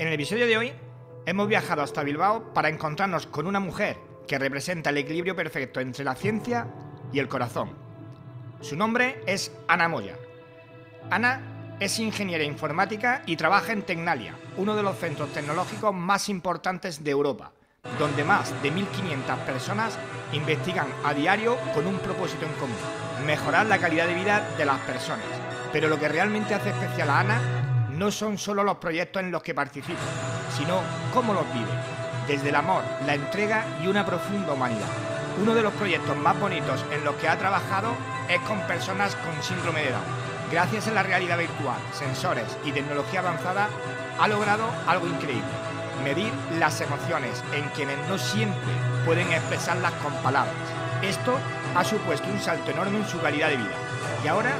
En el episodio de hoy hemos viajado hasta Bilbao para encontrarnos con una mujer que representa el equilibrio perfecto entre la ciencia y el corazón. Su nombre es Ana Moya. Ana es ingeniera informática y trabaja en Tecnalia, uno de los centros tecnológicos más importantes de Europa, donde más de 1.500 personas investigan a diario con un propósito en común: mejorar la calidad de vida de las personas. Pero lo que realmente hace especial a Ana no son solo los proyectos en los que participa, sino cómo los vive, desde el amor, la entrega y una profunda humanidad. Uno de los proyectos más bonitos en los que ha trabajado es con personas con síndrome de Down. Gracias a la realidad virtual, sensores y tecnología avanzada, ha logrado algo increíble: medir las emociones en quienes no siempre pueden expresarlas con palabras. Esto ha supuesto un salto enorme en su calidad de vida. Y ahora,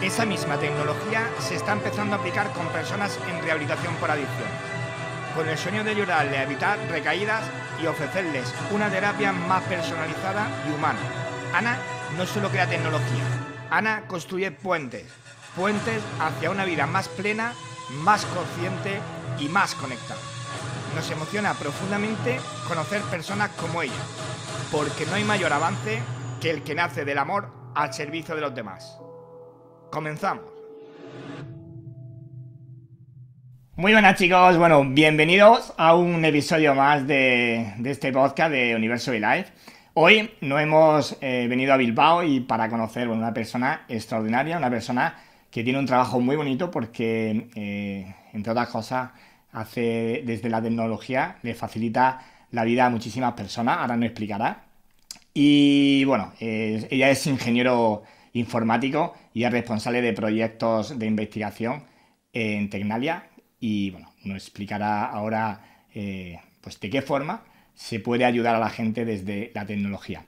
esa misma tecnología se está empezando a aplicar con personas en rehabilitación por adicciones, con el sueño de ayudarles a evitar recaídas y ofrecerles una terapia más personalizada y humana. Ana no solo crea tecnología, Ana construye puentes hacia una vida más plena, más consciente y más conectada. Nos emociona profundamente conocer personas como ella, porque no hay mayor avance que el que nace del amor al servicio de los demás. Comenzamos. Muy buenas, chicos, bueno, bienvenidos a un episodio más de este podcast de Universo Life. Hoy nos hemos venido a Bilbao y para conocer una persona extraordinaria, una persona que tiene un trabajo muy bonito porque, entre otras cosas, hace desde la tecnología, le facilita la vida a muchísimas personas, ahora nos explicará. Y bueno, ella es ingeniero informático y es responsable de proyectos de investigación en Tecnalia y bueno, nos explicará ahora pues de qué forma se puede ayudar a la gente desde la tecnología.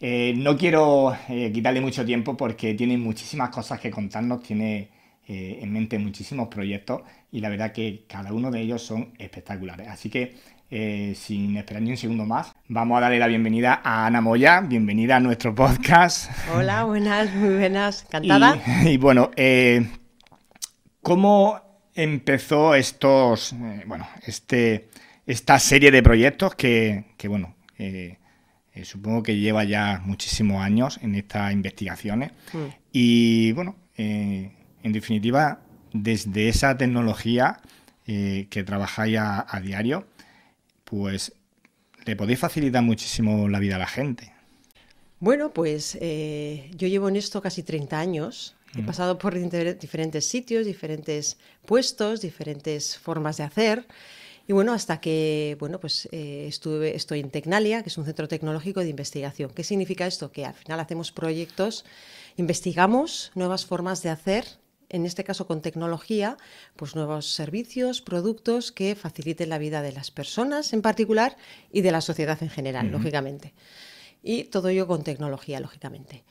No quiero quitarle mucho tiempo porque tiene muchísimas cosas que contarnos, tiene en mente muchísimos proyectos y la verdad que cada uno de ellos son espectaculares. Así que sin esperar ni un segundo más, vamos a darle la bienvenida a Ana Moya. Bienvenida a nuestro podcast. Hola, buenas, muy buenas, encantada. Y bueno, ¿cómo empezó esta serie de proyectos que supongo que lleva ya muchísimos años en estas investigaciones? Y bueno, en definitiva, desde esa tecnología que trabajáis a diario, pues le podéis facilitar muchísimo la vida a la gente. Bueno, pues yo llevo en esto casi 30 años. He pasado por diferentes sitios, diferentes puestos, diferentes formas de hacer. Y bueno, hasta que estoy en Tecnalia, que es un centro tecnológico de investigación. ¿Qué significa esto? Que al final hacemos proyectos, investigamos nuevas formas de hacer, en este caso con tecnología, pues nuevos servicios, productos que faciliten la vida de las personas en particular y de la sociedad en general, lógicamente. Y todo ello con tecnología, lógicamente.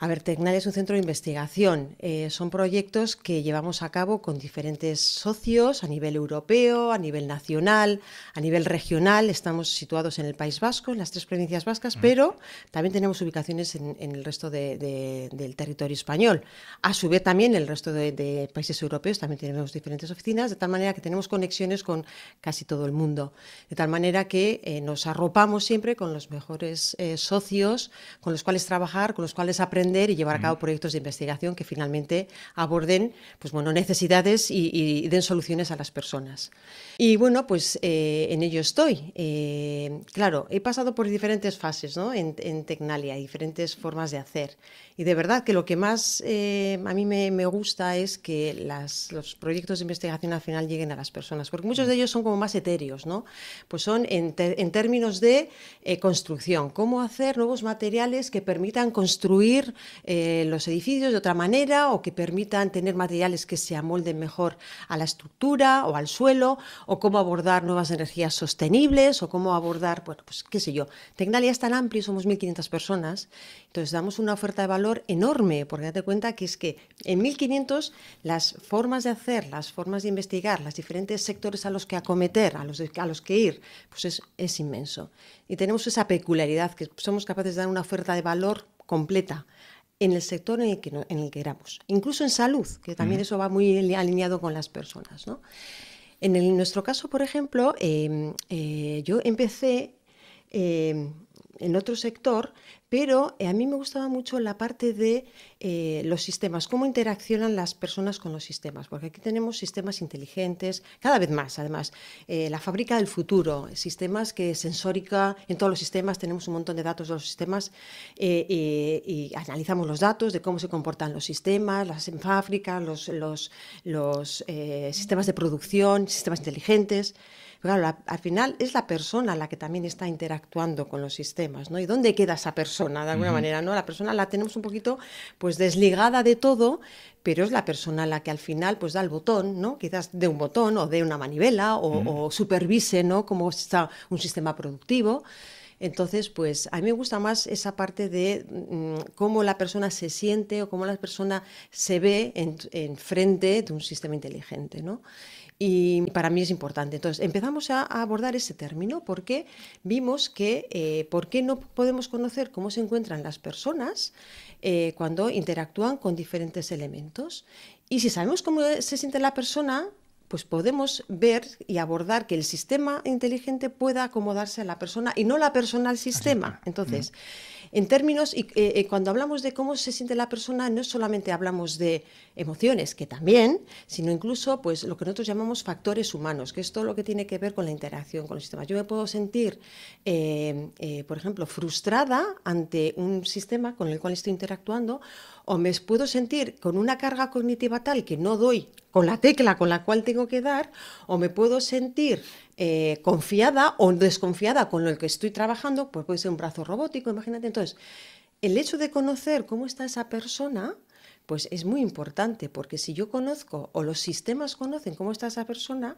A ver, Tecnalia es un centro de investigación. Son proyectos que llevamos a cabo con diferentes socios a nivel europeo, a nivel nacional, a nivel regional. Estamos situados en el País Vasco, en las 3 provincias vascas, pero también tenemos ubicaciones en el resto del territorio español. A su vez también en el resto de países europeos también tenemos diferentes oficinas, de tal manera que tenemos conexiones con casi todo el mundo. De tal manera que nos arropamos siempre con los mejores socios, con los cuales trabajar, con los cuales aprender y llevar a cabo proyectos de investigación que finalmente aborden necesidades y den soluciones a las personas. Y bueno, pues en ello estoy. Claro, he pasado por diferentes fases, ¿no? en Tecnalia, diferentes formas de hacer. Y de verdad que lo que más a mí me gusta es que los proyectos de investigación al final lleguen a las personas, porque muchos de ellos son como más etéreos, ¿no? Pues son en términos de construcción, cómo hacer nuevos materiales que permitan construir los edificios de otra manera o que permitan tener materiales que se amolden mejor a la estructura o al suelo, o cómo abordar nuevas energías sostenibles o cómo abordar, bueno, pues qué sé yo. Tecnalia es tan amplio, somos 1.500 personas, entonces damos una oferta de valor enorme, porque date cuenta que es que en 1.500 las formas de hacer, las formas de investigar, los diferentes sectores a los que acometer, a los que ir, pues es inmenso. Y tenemos esa peculiaridad que somos capaces de dar una oferta de valor completa en el sector en el que queramos, incluso en salud, que también eso va muy alineado con las personas, ¿no? En nuestro caso, por ejemplo, yo empecé eh, en otro sector, pero a mí me gustaba mucho la parte de los sistemas, cómo interaccionan las personas con los sistemas, porque aquí tenemos sistemas inteligentes, cada vez más, además, la fábrica del futuro, sistemas que sensórica, en todos los sistemas tenemos un montón de datos de los sistemas y analizamos los datos de cómo se comportan los sistemas, las en fábrica, los sistemas de producción, sistemas inteligentes. Pero claro, al final es la persona la que también está interactuando con los sistemas, ¿no? ¿Y dónde queda esa persona, de alguna manera, ¿no? La persona la tenemos un poquito, pues, desligada de todo, pero es la persona la que al final, pues, da el botón, ¿no? Quizás dé un botón o dé una manivela o supervise, ¿no? Cómo está un sistema productivo. Entonces, pues a mí me gusta más esa parte de cómo la persona se siente o cómo la persona se ve en frente de un sistema inteligente, ¿no? Y para mí es importante. Entonces, empezamos a abordar ese término porque vimos que por qué no podemos conocer cómo se encuentran las personas cuando interactúan con diferentes elementos. Y si sabemos cómo se siente la persona, pues podemos ver y abordar que el sistema inteligente pueda acomodarse a la persona y no la persona al sistema. Entonces, en términos, cuando hablamos de cómo se siente la persona, no solamente hablamos de emociones, que también, sino incluso pues, lo que nosotros llamamos factores humanos, que es todo lo que tiene que ver con la interacción con los sistemas. Yo me puedo sentir, por ejemplo, frustrada ante un sistema con el cual estoy interactuando, o me puedo sentir con una carga cognitiva tal que no doy con la tecla con la cual tengo que dar, o me puedo sentir confiada o desconfiada con lo que estoy trabajando, pues puede ser un brazo robótico, imagínate. Entonces, el hecho de conocer cómo está esa persona, pues es muy importante, porque si yo conozco o los sistemas conocen cómo está esa persona,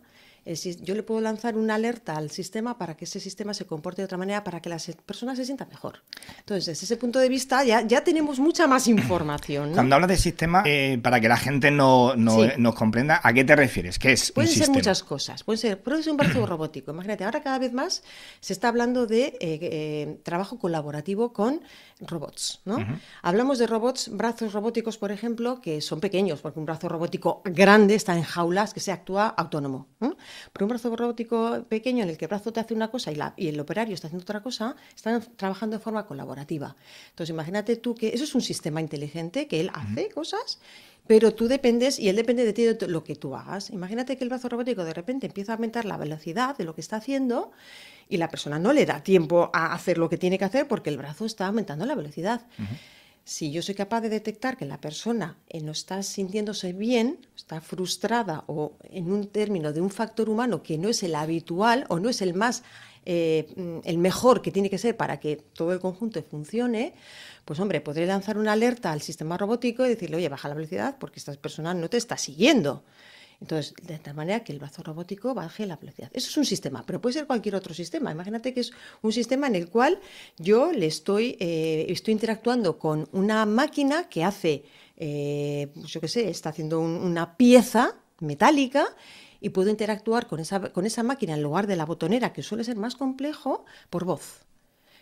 yo le puedo lanzar una alerta al sistema para que ese sistema se comporte de otra manera, para que las personas se sientan mejor. Entonces, desde ese punto de vista ya tenemos mucha más información, ¿no? Cuando hablas de sistema, para que la gente Sí. nos comprenda, ¿a qué te refieres? ¿Qué es un Pueden ser sistema? muchas cosas. Puede ser un brazo robótico. Imagínate, ahora cada vez más se está hablando de trabajo colaborativo con robots, ¿no? Hablamos de robots, brazos robóticos, por ejemplo, que son pequeños, porque un brazo robótico grande está en jaulas que se actúa autónomo, ¿no? Pero un brazo robótico pequeño en el que el brazo te hace una cosa y el operario está haciendo otra cosa, están trabajando de forma colaborativa. Entonces, imagínate tú que eso es un sistema inteligente, que él hace cosas, pero tú dependes y él depende de ti, de lo que tú hagas. Imagínate que el brazo robótico de repente empieza a aumentar la velocidad de lo que está haciendo y la persona no le da tiempo a hacer lo que tiene que hacer porque el brazo está aumentando la velocidad. Si yo soy capaz de detectar que la persona no está sintiéndose bien, está frustrada o en un término de un factor humano que no es el habitual o no es el más el mejor que tiene que ser para que todo el conjunto funcione, pues hombre, podré lanzar una alerta al sistema robótico y decirle, oye, baja la velocidad porque esta persona no te está siguiendo. Entonces, de tal manera que el brazo robótico baje la velocidad. Eso es un sistema, pero puede ser cualquier otro sistema. Imagínate que es un sistema en el cual yo le estoy interactuando con una máquina que hace, pues yo qué sé, está haciendo una pieza metálica y puedo interactuar con esa máquina en lugar de la botonera, que suele ser más complejo, por voz.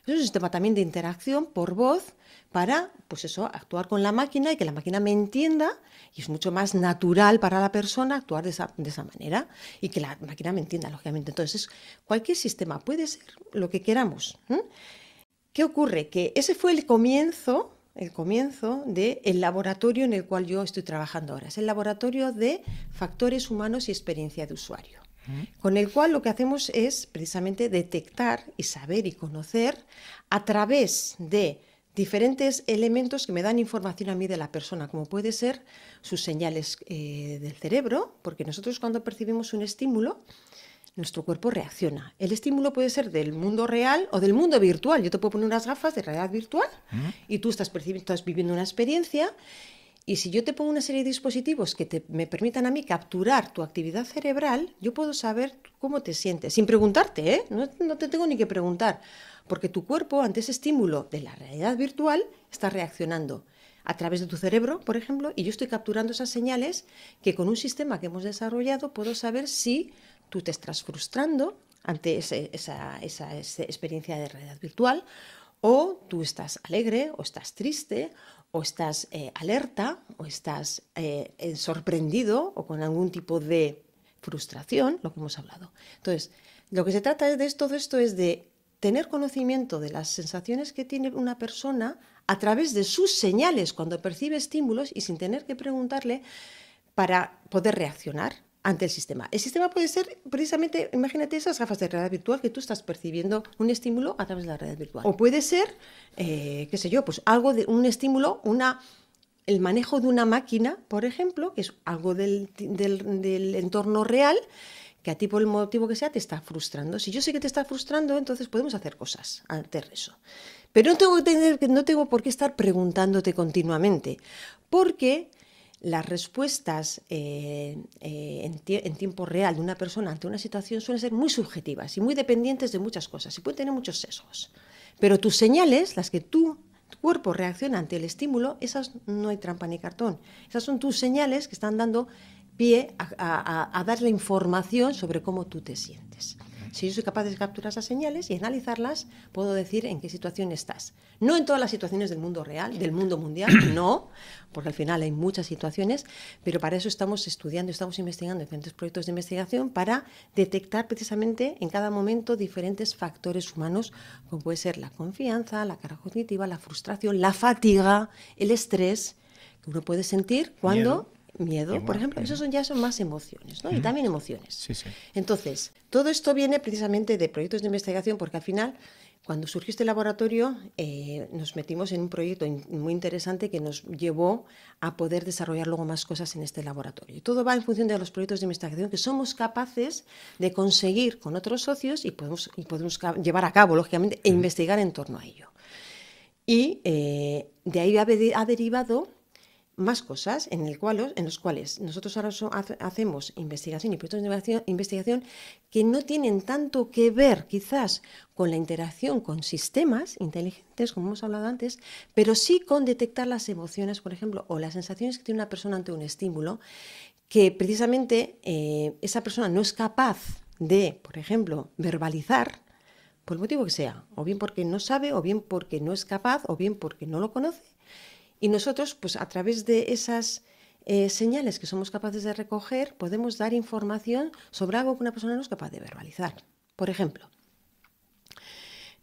Es un sistema también de interacción por voz para, pues eso, actuar con la máquina y que la máquina me entienda, y es mucho más natural para la persona actuar de esa manera y que la máquina me entienda, lógicamente. Entonces, cualquier sistema puede ser lo que queramos. ¿Qué ocurre? Que ese fue el comienzo del laboratorio en el cual yo estoy trabajando ahora. Es el laboratorio de factores humanos y experiencia de usuario, con el cual lo que hacemos es precisamente detectar y saber y conocer a través de diferentes elementos que me dan información a mí de la persona, como puede ser sus señales del cerebro, porque nosotros cuando percibimos un estímulo, nuestro cuerpo reacciona. El estímulo puede ser del mundo real o del mundo virtual. Yo te puedo poner unas gafas de realidad virtual y tú estás viviendo una experiencia. Y si yo te pongo una serie de dispositivos que me permitan a mí capturar tu actividad cerebral, yo puedo saber cómo te sientes, sin preguntarte, ¿eh? No te tengo ni que preguntar, porque tu cuerpo, ante ese estímulo de la realidad virtual, está reaccionando a través de tu cerebro, por ejemplo, y yo estoy capturando esas señales que con un sistema que hemos desarrollado puedo saber si tú te estás frustrando ante esa experiencia de realidad virtual, o tú estás alegre, o estás triste, o estás alerta, o estás sorprendido, o con algún tipo de frustración, lo que hemos hablado. Entonces, lo que se trata de todo esto es de tener conocimiento de las sensaciones que tiene una persona a través de sus señales cuando percibe estímulos y sin tener que preguntarle para poder reaccionar ante el sistema. El sistema puede ser precisamente, imagínate esas gafas de realidad virtual que tú estás percibiendo un estímulo a través de la realidad virtual. O puede ser, qué sé yo, pues algo de un estímulo, el manejo de una máquina, por ejemplo, que es algo del entorno real, que a ti por el motivo que sea te está frustrando. Si yo sé que te está frustrando, entonces podemos hacer cosas ante eso. Pero no tengo por qué estar preguntándote continuamente, porque las respuestas en tiempo real de una persona ante una situación suelen ser muy subjetivas y muy dependientes de muchas cosas y pueden tener muchos sesgos. Pero tus señales, las que tu cuerpo reacciona ante el estímulo, esas no hay trampa ni cartón. Esas son tus señales que están dando pie a darle información sobre cómo tú te sientes. Si yo soy capaz de capturar esas señales y analizarlas, puedo decir en qué situación estás. No en todas las situaciones del mundo real, del mundo mundial, no, porque al final hay muchas situaciones, pero para eso estamos estudiando, estamos investigando diferentes proyectos de investigación para detectar precisamente en cada momento diferentes factores humanos, como puede ser la confianza, la carga cognitiva, la frustración, la fatiga, el estrés, que uno puede sentir cuando... Miedo, por ejemplo, esos ya son más emociones, ¿no? Y también emociones. Sí, sí. Entonces, todo esto viene precisamente de proyectos de investigación, porque al final, cuando surgió este laboratorio, nos metimos en un proyecto muy interesante que nos llevó a poder desarrollar luego más cosas en este laboratorio. Y todo va en función de los proyectos de investigación que somos capaces de conseguir con otros socios y podemos llevar a cabo, lógicamente, e investigar en torno a ello. Y de ahí ha derivado más cosas en los cuales nosotros ahora hacemos investigación y proyectos de investigación que no tienen tanto que ver quizás con la interacción con sistemas inteligentes, como hemos hablado antes, pero sí con detectar las emociones, por ejemplo, o las sensaciones que tiene una persona ante un estímulo, que precisamente esa persona no es capaz de, por ejemplo, verbalizar, por el motivo que sea, o bien porque no sabe, o bien porque no es capaz, o bien porque no lo conoce. Y nosotros, pues a través de esas señales que somos capaces de recoger, podemos dar información sobre algo que una persona no es capaz de verbalizar. Por ejemplo,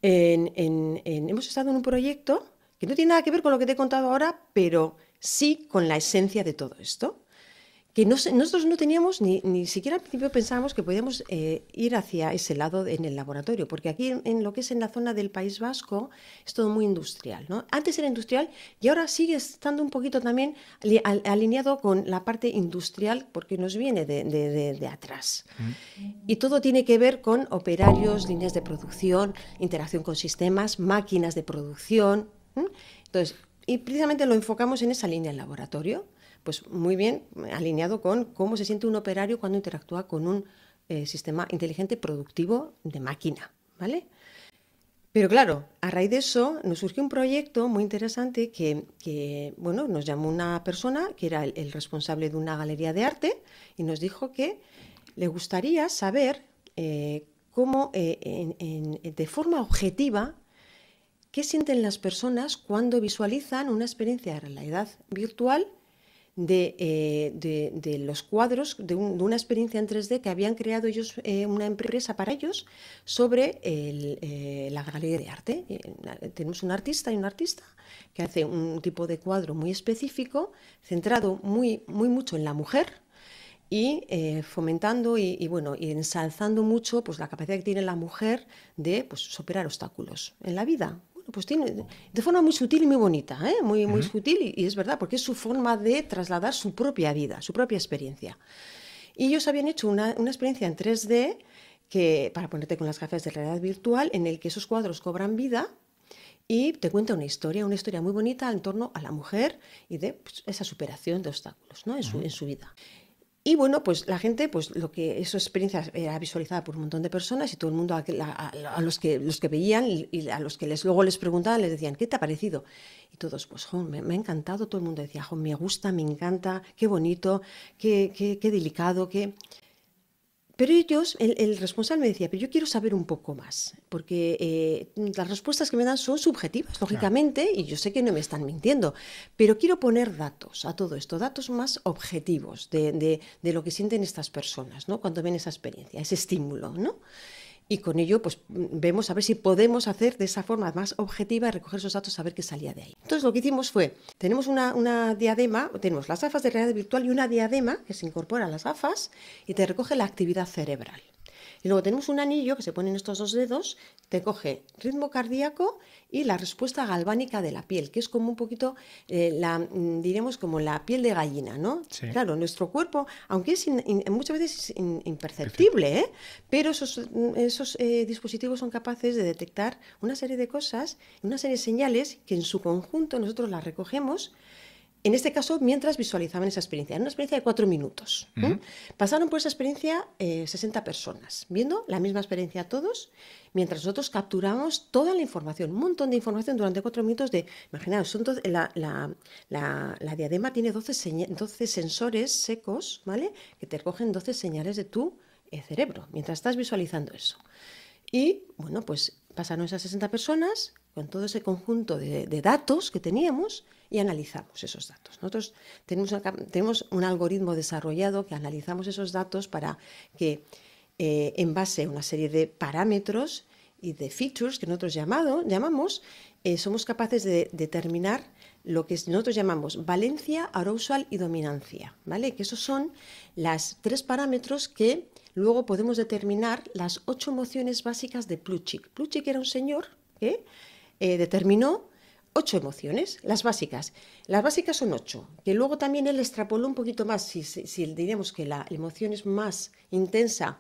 hemos estado en un proyecto que no tiene nada que ver con lo que te he contado ahora, pero sí con la esencia de todo esto, que nosotros no teníamos ni siquiera al principio pensábamos que podíamos ir hacia ese lado en el laboratorio, porque aquí en lo que es en la zona del País Vasco es todo muy industrial, ¿no? Antes era industrial y ahora sigue estando un poquito también alineado con la parte industrial porque nos viene de atrás. Y todo tiene que ver con operarios, líneas de producción, interacción con sistemas, máquinas de producción. Entonces, y precisamente lo enfocamos en esa línea del laboratorio. Pues muy bien alineado con cómo se siente un operario cuando interactúa con un sistema inteligente productivo de máquina, ¿vale? Pero claro, a raíz de eso nos surgió un proyecto muy interesante que bueno, nos llamó una persona que era el responsable de una galería de arte y nos dijo que le gustaría saber cómo, de forma objetiva, qué sienten las personas cuando visualizan una experiencia de realidad virtual de los cuadros de una experiencia en 3D que habían creado ellos, una empresa para ellos, sobre la galería de arte. Tenemos un artista y un artista que hace un tipo de cuadro muy específico, centrado muy mucho en la mujer y fomentando y ensalzando mucho pues, la capacidad que tiene la mujer de pues, superar obstáculos en la vida. Pues tiene de forma muy sutil y muy bonita, muy sutil y es verdad, porque es su forma de trasladar su propia vida, su propia experiencia. Y ellos habían hecho una experiencia en 3D que, para ponerte con las gafas de realidad virtual, en el que esos cuadros cobran vida y te cuenta una historia muy bonita en torno a la mujer y de pues, esa superación de obstáculos, ¿no? en su vida. Y bueno, pues la gente, pues lo que esa experiencia era visualizada por un montón de personas y todo el mundo a los que veían y a los que luego les preguntaban, les decían, ¿qué te ha parecido? Y todos, pues, me ha encantado. Todo el mundo decía, me gusta, me encanta, qué bonito, qué delicado, qué... Pero ellos, el responsable me decía, pero yo quiero saber un poco más, porque las respuestas que me dan son subjetivas, lógicamente, y yo sé que no me están mintiendo, pero quiero poner datos a todo esto, datos más objetivos de lo que sienten estas personas, ¿no? Cuando ven esa experiencia, ese estímulo, ¿no? Y con ello, pues vemos a ver si podemos hacer de esa forma más objetiva y recoger esos datos, a ver qué salía de ahí. Entonces, lo que hicimos fue, tenemos una diadema, tenemos las gafas de realidad virtual y una diadema que se incorpora a las gafas y te recoge la actividad cerebral. Y luego tenemos un anillo que se pone en estos dos dedos, te coge ritmo cardíaco y la respuesta galvánica de la piel, que es como un poquito, diríamos, como la piel de gallina, ¿no? Sí. Claro, nuestro cuerpo, aunque es muchas veces es imperceptible, ¿eh? Pero esos dispositivos son capaces de detectar una serie de cosas, una serie de señales que en su conjunto nosotros las recogemos. En este caso, mientras visualizaban esa experiencia. Era una experiencia de 4 minutos. Pasaron por esa experiencia 60 personas, viendo la misma experiencia todos, mientras nosotros capturamos toda la información, un montón de información durante 4 minutos imaginaos, la diadema tiene 12 sensores secos, ¿vale? Que te recogen 12 señales de tu cerebro, mientras estás visualizando eso. Y, bueno, pues pasaron esas 60 personas con todo ese conjunto de datos que teníamos y analizamos esos datos. Nosotros tenemos un algoritmo desarrollado que analizamos esos datos para que, en base a una serie de parámetros y de features que nosotros llamamos, somos capaces de determinar lo que nosotros llamamos valencia, arousal y dominancia, ¿vale? Que esos son los 3 parámetros que luego podemos determinar las 8 emociones básicas de Plutchik. Plutchik era un señor que determinó 8 emociones, las básicas. Las básicas son 8, que luego también él extrapoló un poquito más. Si diríamos que la emoción es más intensa,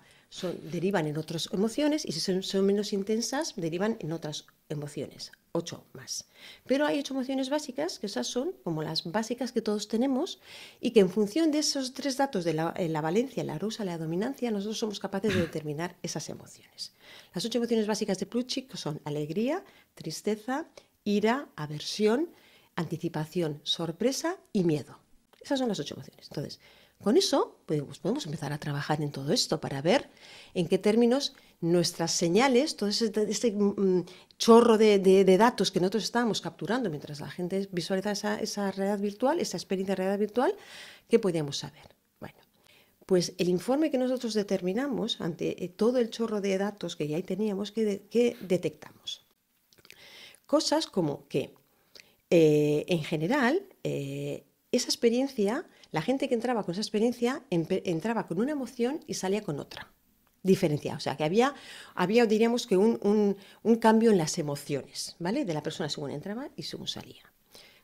derivan en otras emociones, y si son menos intensas, derivan en otras emociones. 8 más. Pero hay 8 emociones básicas, que esas son como las básicas que todos tenemos, y que en función de esos 3 datos de la valencia, la arousal y la dominancia, nosotros somos capaces de determinar esas emociones. Las 8 emociones básicas de Plutchik son alegría, tristeza, ira, aversión, anticipación, sorpresa y miedo. Esas son las 8 emociones. Entonces, con eso pues podemos empezar a trabajar en todo esto para ver en qué términos nuestras señales, todo este chorro de datos que nosotros estábamos capturando mientras la gente visualiza esa realidad virtual, esa experiencia de realidad virtual, ¿qué podíamos saber? Bueno, pues el informe que nosotros determinamos ante todo el chorro de datos que ya ahí teníamos, que detectamos. Cosas como que, en general, esa experiencia, la gente que entraba con esa experiencia entraba con una emoción y salía con otra, diferenciada. O sea, que había diríamos que un cambio en las emociones, ¿vale? De la persona según entraba y según salía.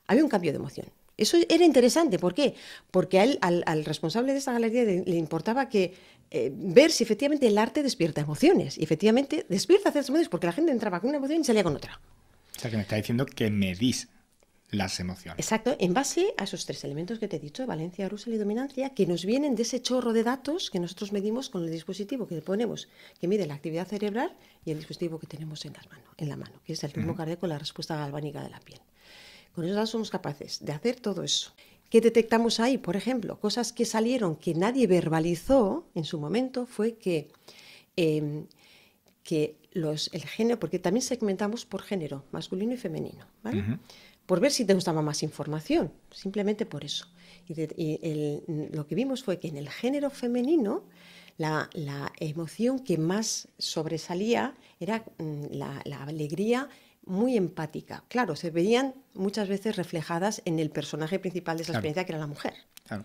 Había un cambio de emoción. Eso era interesante. ¿Por qué? Porque a él, al responsable de esta galería le importaba ver si efectivamente el arte despierta emociones. Y efectivamente despierta ciertas emociones porque la gente entraba con una emoción y salía con otra. O sea, que me está diciendo que medís las emociones. Exacto, en base a esos 3 elementos que te he dicho, valencia, arousal y dominancia, que nos vienen de ese chorro de datos que nosotros medimos con el dispositivo que ponemos, que mide la actividad cerebral, y el dispositivo que tenemos en la mano, que es el ritmo cardíaco y la respuesta galvánica de la piel. Con esos datos somos capaces de hacer todo eso. ¿Qué detectamos ahí? Por ejemplo, cosas que salieron que nadie verbalizó en su momento fue que el género, porque también segmentamos por género, masculino y femenino, ¿vale? Por ver si te gustaba más información, simplemente por eso. Lo que vimos fue que en el género femenino la emoción que más sobresalía era la alegría muy empática. Claro, se veían muchas veces reflejadas en el personaje principal de esa experiencia, que era la mujer. Claro.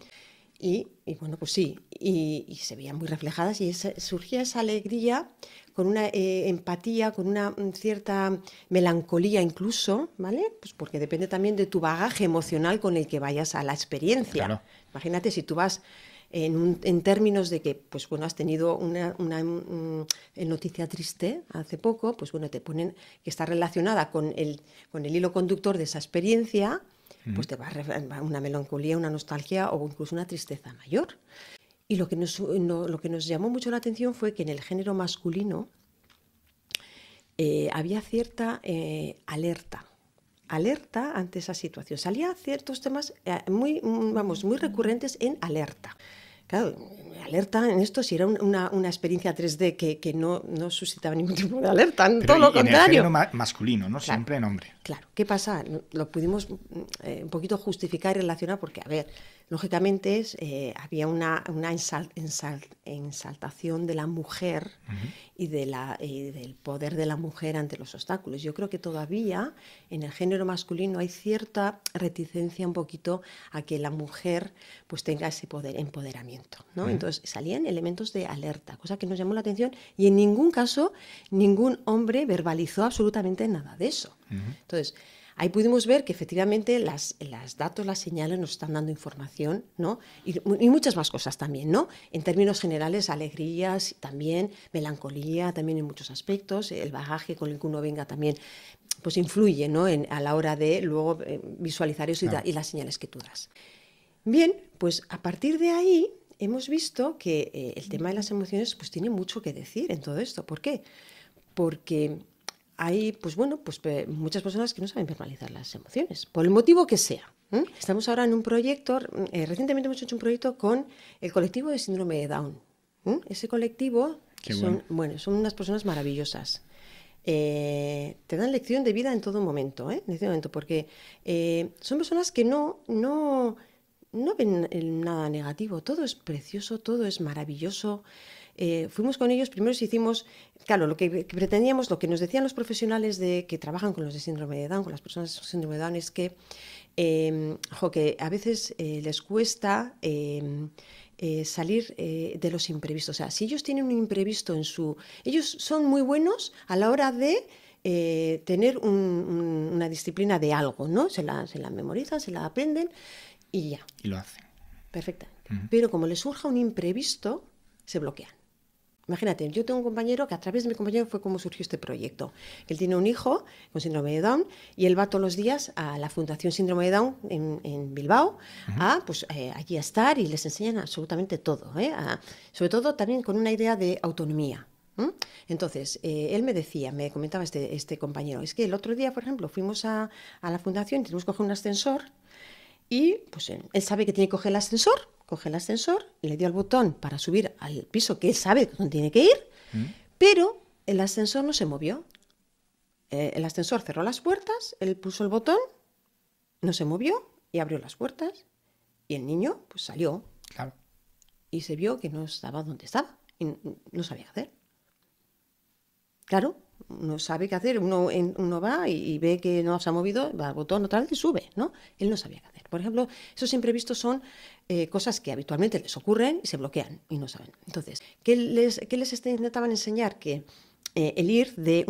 Y bueno, pues sí, y se veían muy reflejadas y surgía esa alegría con una empatía, con una cierta melancolía incluso, ¿vale? Pues porque depende también de tu bagaje emocional con el que vayas a la experiencia. Claro. Imagínate si tú vas en términos de que, pues bueno, has tenido una noticia triste hace poco, pues bueno, te ponen que está relacionada con el hilo conductor de esa experiencia, pues te va a una melancolía, una nostalgia o incluso una tristeza mayor. Y lo que nos llamó mucho la atención fue que en el género masculino había cierta alerta ante esa situación. Salía ciertos temas muy recurrentes en alerta. Claro, alerta en esto, si era una experiencia 3D que no suscitaba ningún tipo de alerta, Pero todo lo en el contrario. género masculino, ¿no? Claro. Siempre en hombre. Claro, ¿qué pasa? Lo pudimos un poquito justificar y relacionar porque, a ver, lógicamente había una exaltación de la mujer y del poder de la mujer ante los obstáculos. Yo creo que todavía en el género masculino hay cierta reticencia un poquito a que la mujer pues tenga ese poder, empoderamiento, ¿no? Entonces salían elementos de alerta, cosa que nos llamó la atención y en ningún caso ningún hombre verbalizó absolutamente nada de eso. Entonces, ahí pudimos ver que efectivamente las datos, las señales nos están dando información, ¿no? Y muchas más cosas también, ¿no? En términos generales, alegrías, también melancolía, también en muchos aspectos, el bagaje con el que uno venga también pues influye, ¿no? A la hora de luego visualizar eso y las señales que tú das. Bien, pues a partir de ahí hemos visto que el tema de las emociones pues tiene mucho que decir en todo esto. ¿Por qué? Porque hay, pues bueno, pues muchas personas que no saben verbalizar las emociones, por el motivo que sea. Estamos ahora en un proyecto, recientemente hemos hecho un proyecto con el colectivo de síndrome de Down. Ese colectivo son unas personas maravillosas. Te dan lección de vida en todo momento, porque son personas que no ven nada negativo, todo es precioso, todo es maravilloso. Fuimos con ellos, primero hicimos, claro, lo que pretendíamos, lo que nos decían los profesionales que trabajan con los de síndrome de Down, con las personas con síndrome de Down, es que a veces les cuesta salir de los imprevistos. O sea, si ellos tienen un imprevisto ellos son muy buenos a la hora de tener una disciplina de algo, ¿no? Se la memorizan, se la aprenden y ya. Y lo hacen. Perfectamente. Pero como les surja un imprevisto, se bloquean. Imagínate, yo tengo un compañero que a través de mi compañero fue como surgió este proyecto. Él tiene un hijo con síndrome de Down y él va todos los días a la Fundación Síndrome de Down en Bilbao allí a estar y les enseñan absolutamente todo, sobre todo también con una idea de autonomía. Entonces, él me comentaba este compañero, es que el otro día, por ejemplo, fuimos a la fundación y tenemos que coger un ascensor y pues él sabe que tiene que coger el ascensor, coge el ascensor, le dio al botón para subir al piso que él sabe dónde tiene que ir, pero el ascensor no se movió. El ascensor cerró las puertas, él puso el botón, no se movió y abrió las puertas y el niño pues salió. Claro. Y se vio que no estaba donde estaba y no sabía qué hacer. Claro, no sabe qué hacer, uno va y ve que no se ha movido, va al botón otra vez y sube, ¿no? Él no sabía qué hacer. Por ejemplo, esos imprevistos son cosas que habitualmente les ocurren y se bloquean y no saben. Entonces, ¿qué les intentaban enseñar? Que el ir de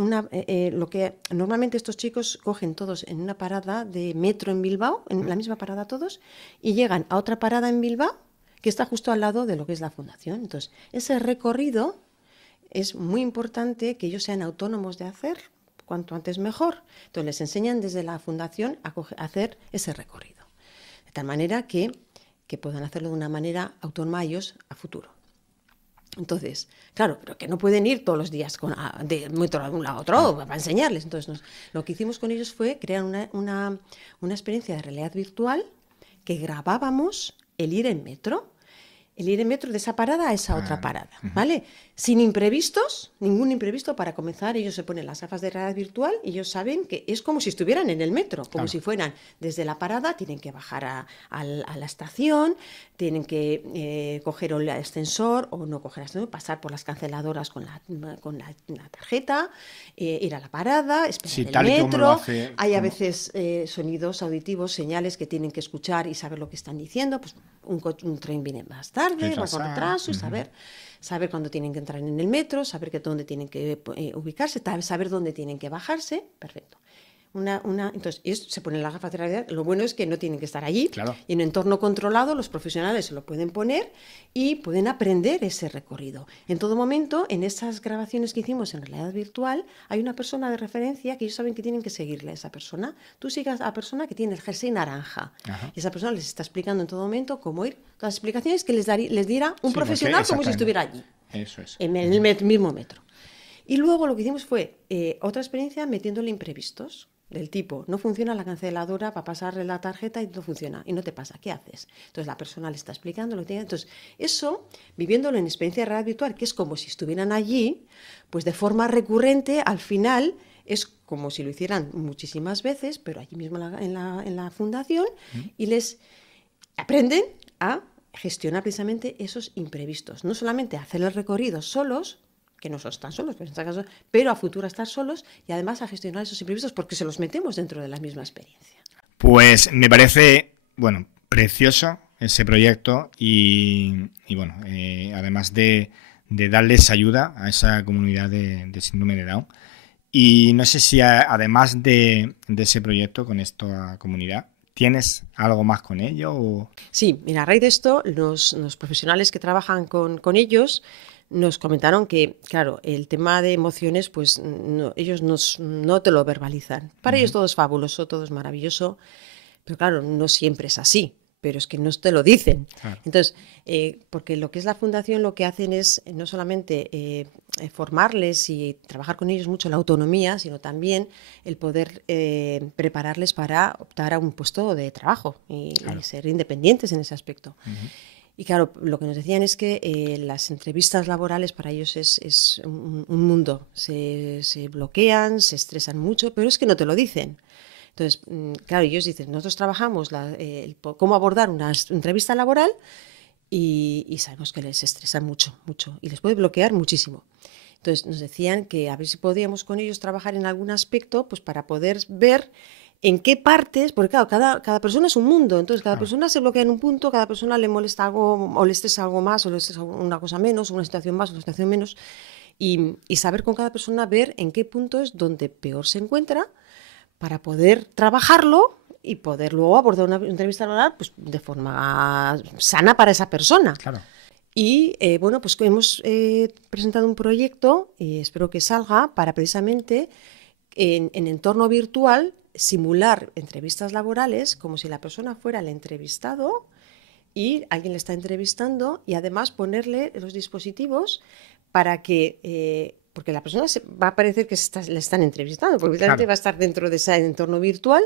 lo que normalmente estos chicos cogen todos en una parada de metro en Bilbao, en la misma parada todos, y llegan a otra parada en Bilbao que está justo al lado de lo que es la fundación. Entonces, ese recorrido es muy importante que ellos sean autónomos de hacer, cuanto antes mejor. Entonces les enseñan desde la fundación a hacer ese recorrido, de tal manera que puedan hacerlo de una manera autónoma ellos a futuro. Entonces, claro, pero que no pueden ir todos los días de un lado a otro para enseñarles. Entonces lo que hicimos con ellos fue crear una experiencia de realidad virtual que grabábamos el ir en metro. El ir en metro de esa parada a esa otra parada, ¿vale? Sin imprevistos, ningún imprevisto para comenzar. Ellos se ponen las gafas de realidad virtual y ellos saben que es como si estuvieran en el metro, como si fueran desde la parada, tienen que bajar a la estación, tienen que coger el ascensor o no coger el ascensor, pasar por las canceladoras con la tarjeta, ir a la parada, esperar el metro. Hay a veces sonidos auditivos, señales que tienen que escuchar y saber lo que están diciendo. Pues un tren viene más tarde, va con retraso, y saber cuándo tienen que entrar en el metro, saber dónde tienen que ubicarse, saber dónde tienen que bajarse. Perfecto. Entonces, se ponen las gafas de realidad. Lo bueno es que no tienen que estar allí. Claro. Y en un entorno controlado, los profesionales se lo pueden poner y pueden aprender ese recorrido. En todo momento, en esas grabaciones que hicimos en realidad virtual, hay una persona de referencia que ellos saben que tienen que seguirle a esa persona. Tú sigas a la persona que tiene el jersey naranja. Ajá. Y esa persona les está explicando en todo momento cómo ir. Todas las explicaciones que les diera un profesional como si estuviera allí. Eso es. En el mismo metro. Y luego lo que hicimos fue otra experiencia metiéndole imprevistos. del tipo, no funciona la canceladora para pasarle la tarjeta y no funciona, y no te pasa, ¿qué haces? Entonces la persona le está explicando lo que tiene. Entonces, eso, viviéndolo en experiencia real virtual, que es como si estuvieran allí, pues de forma recurrente, al final, es como si lo hicieran muchísimas veces, pero allí mismo en la fundación, y les aprenden a gestionar precisamente esos imprevistos. No solamente a hacer el recorrido solos, que no están solos, pero, en este caso, pero a futuro estar solos y además a gestionar esos imprevistos porque se los metemos dentro de la misma experiencia. Pues me parece, bueno, precioso ese proyecto y bueno, además de darles ayuda a esa comunidad de síndrome de Down. Y no sé si además de ese proyecto con esta comunidad, ¿tienes algo más con ello? O... Sí, mira, a raíz de esto, los profesionales que trabajan con ellos nos comentaron que, claro, el tema de emociones, pues ellos no te lo verbalizan. Para ellos todo es fabuloso, todo es maravilloso, pero claro, no siempre es así, pero es que no te lo dicen. Claro. Entonces, porque lo que es la fundación lo que hacen es no solamente formarles y trabajar con ellos mucho la autonomía, sino también el poder prepararles para optar a un puesto de trabajo y ser independientes en ese aspecto. Y claro, lo que nos decían es que las entrevistas laborales para ellos es un mundo. Se bloquean, se estresan mucho, pero es que no te lo dicen. Entonces, claro, ellos dicen, nosotros trabajamos cómo abordar una entrevista laboral y sabemos que les estresa mucho, mucho, y les puede bloquear muchísimo. Entonces, nos decían que a ver si podíamos con ellos trabajar en algún aspecto, pues para poder ver en qué partes, porque claro, cada persona es un mundo, entonces cada persona se bloquea en un punto, cada persona le molesta algo, o le estresa algo más, o le estresa una cosa menos, una situación más, una situación menos, y saber con cada persona, ver en qué punto es donde peor se encuentra, para poder trabajarlo y poder luego abordar una entrevista laboral pues, de forma sana para esa persona. Claro. Y bueno, pues hemos presentado un proyecto, y espero que salga, para precisamente en entorno virtual simular entrevistas laborales como si la persona fuera el entrevistado y alguien le está entrevistando y además ponerle los dispositivos para que... porque la persona va a parecer que le están entrevistando, porque claro, va a estar dentro de ese entorno virtual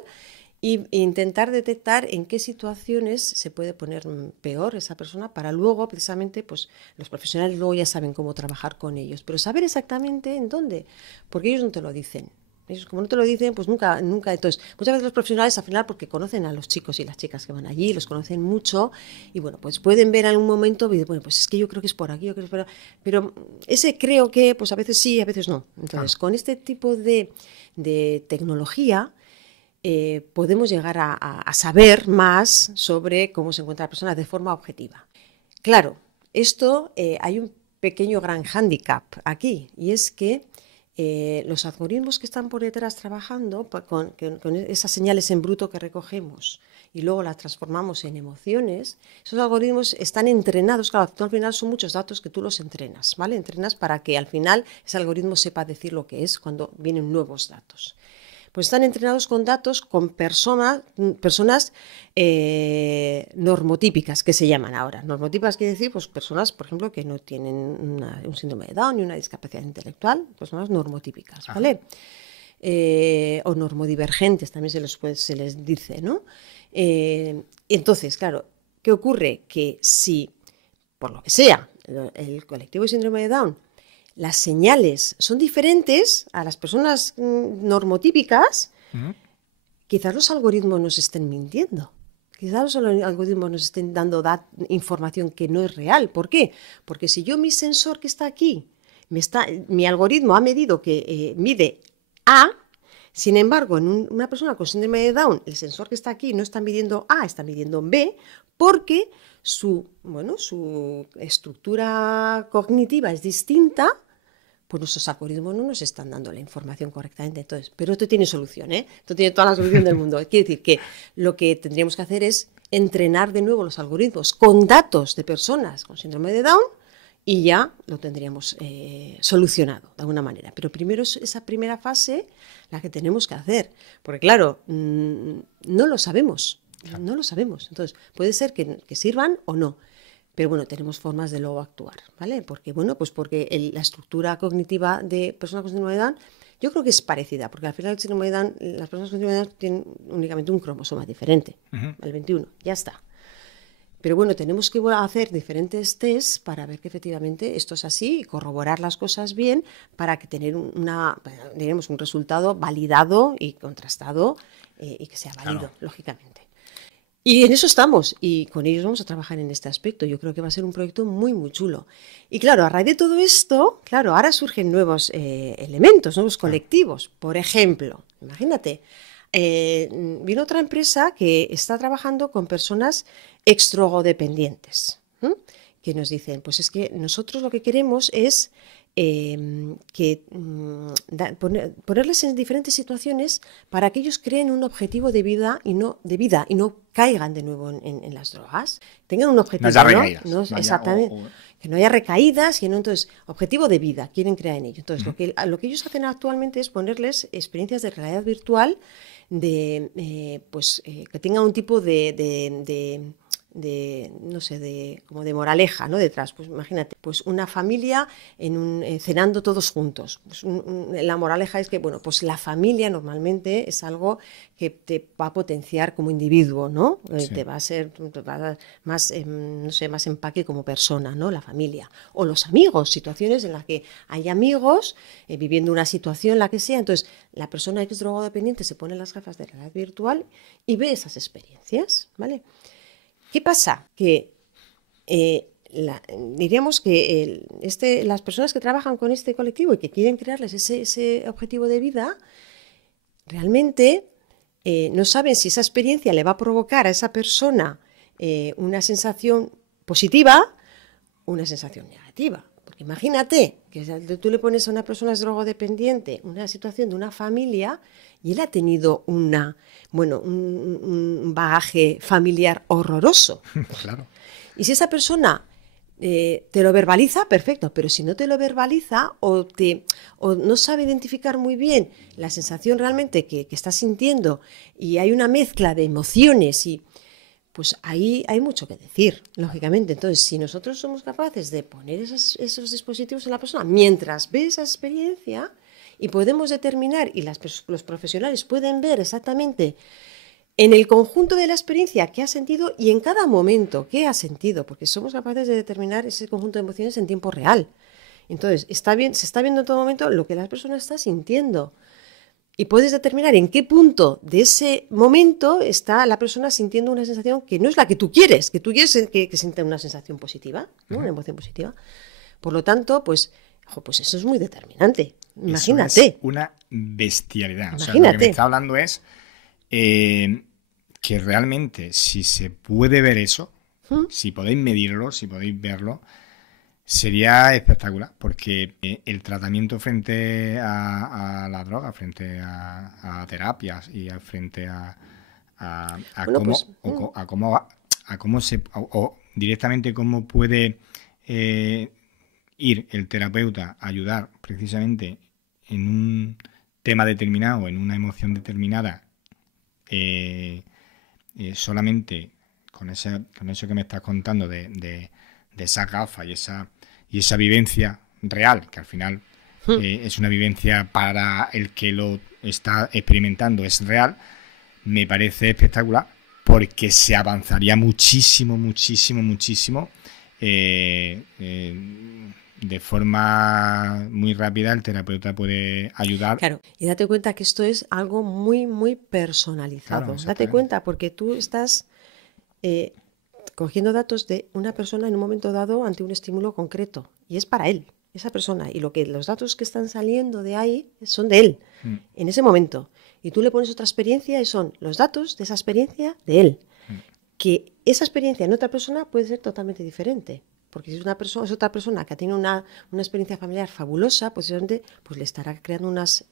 e intentar detectar en qué situaciones se puede poner peor esa persona para luego, precisamente, pues los profesionales luego ya saben cómo trabajar con ellos, pero saber exactamente en dónde, porque ellos no te lo dicen. Ellos, como no te lo dicen, pues nunca. Entonces, muchas veces los profesionales al final, porque conocen a los chicos y las chicas que van allí, los conocen mucho, y bueno, pues pueden ver en algún momento, bueno, pues es que yo creo que es por aquí, yo creo que es por aquí, pero ese creo que, pues a veces sí, a veces no. Entonces, con este tipo de tecnología, podemos llegar a saber más sobre cómo se encuentra la persona de forma objetiva. Claro, esto hay un pequeño gran hándicap aquí, y es que los algoritmos que están por detrás trabajando con esas señales en bruto que recogemos y luego las transformamos en emociones, esos algoritmos están entrenados, claro, al final son muchos datos que tú los entrenas, ¿vale? Entrenas para que al final ese algoritmo sepa decir lo que es cuando vienen nuevos datos. Pues están entrenados con datos con personas normotípicas, que se llaman ahora. Normotípicas quiere decir pues, personas, por ejemplo, que no tienen un síndrome de Down ni una discapacidad intelectual, personas normotípicas, ¿vale? O normodivergentes, también se les dice, ¿no? Entonces, claro, ¿qué ocurre? Que si, por lo que sea, el colectivo de síndrome de Down, las señales son diferentes a las personas normotípicas, quizás los algoritmos nos estén mintiendo. Quizás los algoritmos nos estén dando información que no es real. ¿Por qué? Porque si yo mi sensor que está aquí, mi algoritmo ha medido que mide A, sin embargo, en una persona con síndrome de Down, el sensor que está aquí no está midiendo A, está midiendo B, porque su estructura cognitiva es distinta, pues nuestros algoritmos no nos están dando la información correctamente. Entonces, pero esto tiene solución, ¿eh? Esto tiene toda la solución del mundo. Quiere decir que lo que tendríamos que hacer es entrenar de nuevo los algoritmos con datos de personas con síndrome de Down y ya lo tendríamos solucionado de alguna manera. Pero primero es esa primera fase la que tenemos que hacer, porque claro, no lo sabemos. Claro. No lo sabemos. Entonces, puede ser que sirvan o no. Pero bueno, tenemos formas de luego actuar, ¿vale? Porque, bueno, pues porque la estructura cognitiva de personas con síndrome de Down yo creo que es parecida, porque al final el síndrome de Down, las personas con síndrome de Down tienen únicamente un cromosoma diferente, el 21, ya está. Pero bueno, tenemos que hacer diferentes tests para ver que efectivamente esto es así y corroborar las cosas bien para que tener un resultado validado y contrastado y que sea válido, claro, lógicamente. Y en eso estamos, y con ellos vamos a trabajar en este aspecto. Yo creo que va a ser un proyecto muy, muy chulo. Y claro, a raíz de todo esto, claro, ahora surgen nuevos elementos, nuevos colectivos. Por ejemplo, imagínate, vino otra empresa que está trabajando con personas exdrogodependientes, que nos dicen, pues es que nosotros lo que queremos es ponerles en diferentes situaciones para que ellos creen un objetivo de vida y no caigan de nuevo en las drogas, tengan un objetivo, que no haya recaídas, entonces objetivo de vida quieren crear en ello. Entonces lo que ellos hacen actualmente es ponerles experiencias de realidad virtual que tengan un tipo como de moraleja, ¿no? Detrás, pues imagínate, pues una familia cenando todos juntos. Pues la moraleja es que, bueno, pues la familia normalmente es algo que te va a potenciar como individuo, ¿no? Sí. Te va a dar más, más empaque como persona, ¿no? La familia. O los amigos, situaciones en las que hay amigos viviendo una situación, la que sea, entonces la persona que es drogodependiente se pone las gafas de realidad virtual y ve esas experiencias, ¿vale? ¿Qué pasa? Que diríamos que las personas que trabajan con este colectivo y que quieren crearles ese objetivo de vida, realmente no saben si esa experiencia le va a provocar a esa persona una sensación positiva o una sensación negativa. Porque imagínate que tú le pones a una persona drogodependiente una situación de una familia y él ha tenido un bagaje familiar horroroso. Claro. Y si esa persona te lo verbaliza, perfecto, pero si no te lo verbaliza o no sabe identificar muy bien la sensación realmente que está sintiendo y hay una mezcla de emociones pues ahí hay mucho que decir, lógicamente. Entonces, si nosotros somos capaces de poner esos dispositivos en la persona mientras ve esa experiencia y podemos determinar, y los profesionales pueden ver exactamente en el conjunto de la experiencia qué ha sentido y en cada momento qué ha sentido, porque somos capaces de determinar ese conjunto de emociones en tiempo real. Entonces, se está viendo en todo momento lo que la persona está sintiendo. Y puedes determinar en qué punto de ese momento está la persona sintiendo una sensación que no es la que tú quieres, que sienta una sensación positiva, ¿no? Una emoción positiva. Por lo tanto, pues eso es muy determinante. Imagínate. Eso es una bestialidad. Imagínate. O sea, lo que me está hablando es que realmente si se puede ver eso, si podéis medirlo, si podéis verlo, sería espectacular, porque el tratamiento frente a la droga, frente a terapias y frente a directamente cómo puede ir el terapeuta a ayudar precisamente en un tema determinado, en una emoción determinada, solamente con eso que me estás contando de esa gafa y esa vivencia real, que al final es una vivencia para el que lo está experimentando, es real, me parece espectacular, porque se avanzaría muchísimo de forma muy rápida. El terapeuta puede ayudar. Claro, y date cuenta que esto es algo muy, muy personalizado. Claro, date cuenta, porque tú estás cogiendo datos de una persona en un momento dado ante un estímulo concreto, y es para él, esa persona, y los datos que están saliendo de ahí son de él, en ese momento, y tú le pones otra experiencia y son los datos de esa experiencia de él, que esa experiencia en otra persona puede ser totalmente diferente, porque si es otra persona que ha tenido una experiencia familiar fabulosa, pues le estará creando unas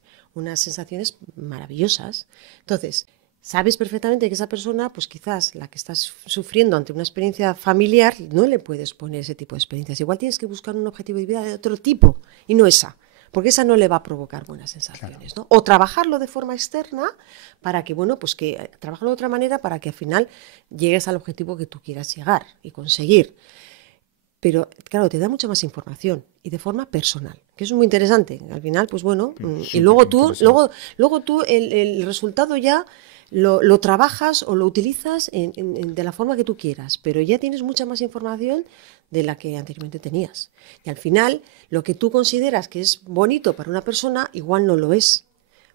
sensaciones maravillosas. Entonces, sabes perfectamente que esa persona, pues quizás la que estás sufriendo ante una experiencia familiar, no le puedes poner ese tipo de experiencias. Igual tienes que buscar un objetivo de vida de otro tipo y no esa, porque esa no le va a provocar buenas sensaciones, claro, ¿no? O trabajarlo de forma externa para que, trabajarlo de otra manera para que al final llegues al objetivo que tú quieras llegar y conseguir. pero claro, te da mucha más información y de forma personal, que eso es muy interesante. Al final, pues bueno, y luego tú el resultado ya lo trabajas o lo utilizas de la forma que tú quieras, pero ya tienes mucha más información de la que anteriormente tenías. Y al final, lo que tú consideras que es bonito para una persona, igual no lo es.